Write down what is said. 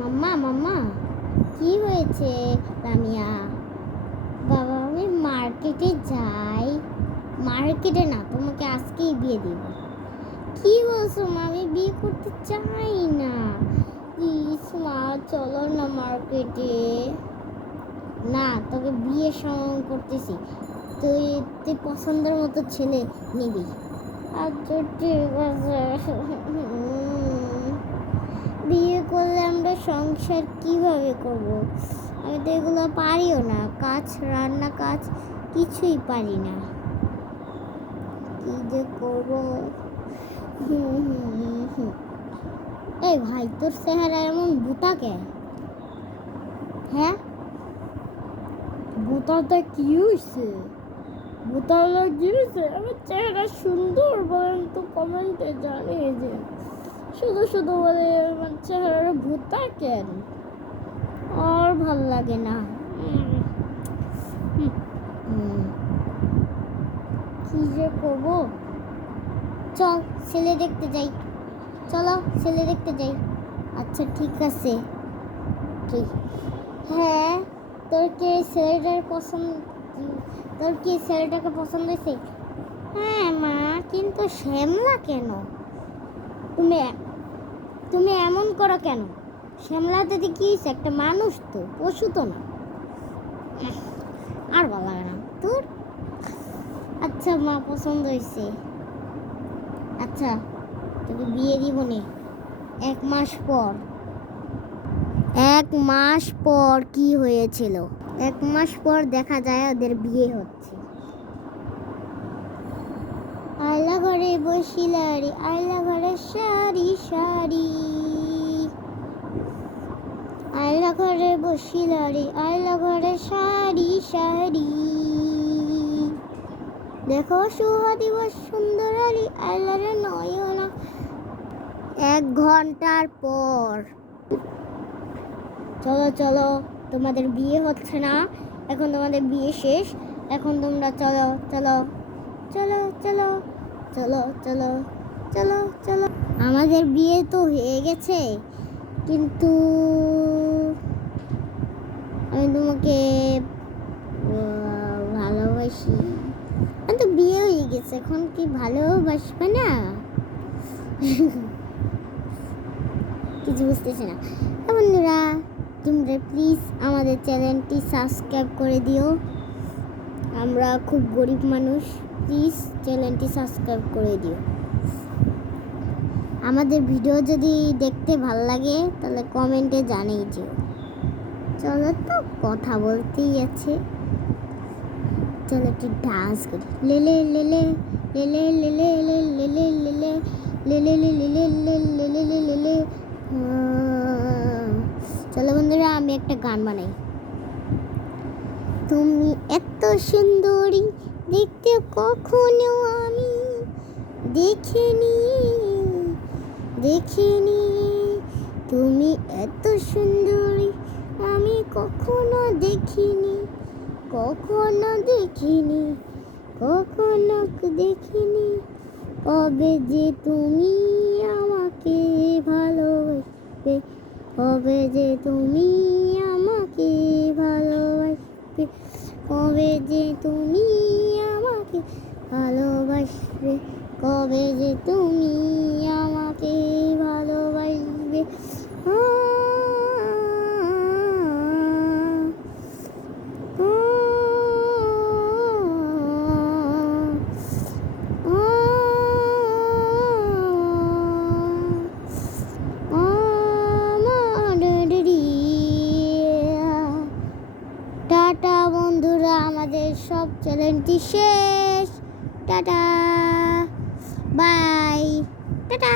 মাম্মা মাম্মা কি হয়েছে লামিয়া? বাবা আমি মার্কেটে যাই। মার্কেটে না, তোমাকে আজকেই বিয়ে দিব। কি বলছো মা? আমি বিয়ে করতে চাই না। প্লিজ মা চলো না মার্কেটে। না, তোকে বিয়ে সঙ্গ করতেছি। তুই তুই পছন্দের মতো ছেলে নিবি। আচ্ছা ঠিক আছে। বিয়ে করলে আমরা সংসার কিভাবে করব? আমি তো এগুলো পারিও না, কাজ রান্না কাজ কিছুই পারি না। কি যে করব? এই ভাই, তোর চেহারা এমন বুতা কে? হ্যাঁ, বুতাটা কি হয়েছে? বুতাটা কি হয়েছে? আমার চেহারা সুন্দর বলেন তো কমেন্টে জানিয়ে যে। শুধু শুধু বলে আমার চেহারা ভূতা কেন? আর ভাল লাগে না। কি যে করবো? চল ছেলে দেখতে যাই। চলো ছেলে দেখতে যাই। আচ্ছা ঠিক আছে। ঠিক। হ্যাঁ, তোর কি ছেলেটার পছন্দ? তোর কি ছেলেটাকে পছন্দ হয়েছে? হ্যাঁ মা, কিন্তু শ্যামলা কেন? তুমি তুমি এমন করো কেন? শ্যামলাতে কি একটা মানুষ, তো পশু তো না। আর ভালো লাগে না তোর। আচ্ছা মা, পছন্দ হয়েছে। আচ্ছা তোকে বিয়ে দিব নে 1 মাস পর। 1 মাস পর কি হয়েছিল? 1 মাস পর দেখা যায় ওদের বিয়ে হচ্ছে। আয়লা ঘরে বসিলারি, আয়লা ঘরে সারি সারি। আয়লা ঘরে বসিলারি, আয়লা ঘরে সারি সারি। দেখো সুহাদিবস সুন্দরালি, আয়লারে নয়না। 1 ঘন্টার পর। চলো চলো, তোমাদের বিয়ে হচ্ছে না এখন, তোমাদের বিয়ে শেষ। এখন তোমরা চলো চলো চলো চলো চলো চলো চলো চলো। আমাদের বিয়ে তো হয়ে গেছে, কিন্তু আমি তোমাকে ভালোবাসি। আমি তো বিয়ে হয়ে গেছে, এখন কি ভালোবাসবে না? কিছু বুঝতেছি না। বন্ধুরা, তোমরা প্লিজ আমাদের চ্যানেলটি সাবস্ক্রাইব করে দিও। আমরা খুব গরিব মানুষ, প্লিজ চ্যানেলটি সাবস্ক্রাইব করে দিও। আমাদের ভিডিও যদি দেখতে ভালো লাগে তাহলে কমেন্টে জানিয়ে দিও। চলো তো, কথা বলতেই আছে। চলো একটু ডান্স করি। লেলে লেলে লেলে লেলে লেলে লেলে লেলে লেলে লেলে লেলে লেলে। চলো বন্ধুরা, আমি একটা গান বানাই। তুমি এত সুন্দরী দেখতে কখনো আমি দেখিনি, দেখিনি। তুমি এত সুন্দরী আমি কখনো দেখিনি, কখনো দেখিনি, কখনো দেখিনি। কবে যে তুমি আমাকে ভালোবাসবে, কবে যে তুমি আমাকে ভালোবাসবে, কবে যে তুমি আমাকে ভালোবাসবে, কবে যে তুমি আমাকে ভালোবাসবে। টাটা বন্ধুরা, আমাদের সব চ্যালেঞ্জটি শেষ। Tata bye. টাটা।